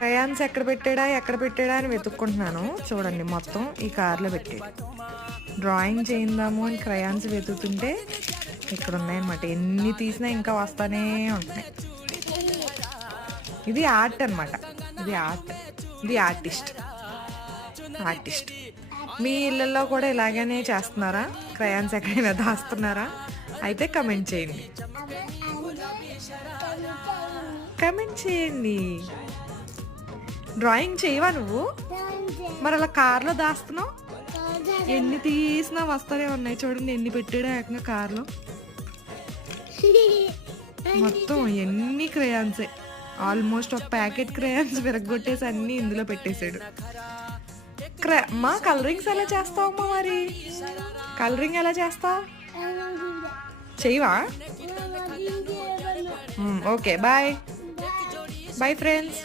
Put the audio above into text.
Crayons ఎక్కడ పెట్టాడా అని వెతుక్కుంటున్నాను. చూడండి మొత్తం ఈ కార్లో పెట్టాడు. డ్రాయింగ్ చేయిందాము అని క్రయాన్స్ వెతుకుతుంటే ఇక్కడ ఉన్నాయన్నమాట. ఎన్ని తీసినా ఇంకా వస్తానే ఉంటున్నాయి. ఇది ఆర్ట్ అనమాట. ఇది ఆర్టిస్ట్. మీ ఇళ్ళల్లో కూడా ఇలాగనే చేస్తున్నారా? క్రయాన్స్ ఎక్కడైనా దాస్తున్నారా? అయితే కమెంట్ చేయండి. డ్రాయింగ్ చేయవా నువ్వు? మరి అలా కార్లో దాస్తున్నావు? ఎన్ని తీసినా వస్తానే ఉన్నాయి. చూడండి ఎన్ని పెట్టాడో ఏకంగా కార్లో. మొత్తం ఎన్ని క్రేయాన్సే. ఆల్మోస్ట్ ఒక ప్యాకెట్ క్రేయాన్స్ విరగొట్టేసి అన్ని ఇందులో పెట్టేశాడు. మా కలరింగ్స్ ఎలా చేస్తావమ్మా? మరి కలరింగ్ ఎలా చేస్తావు? చెయ్యవా? Okay, bye friends.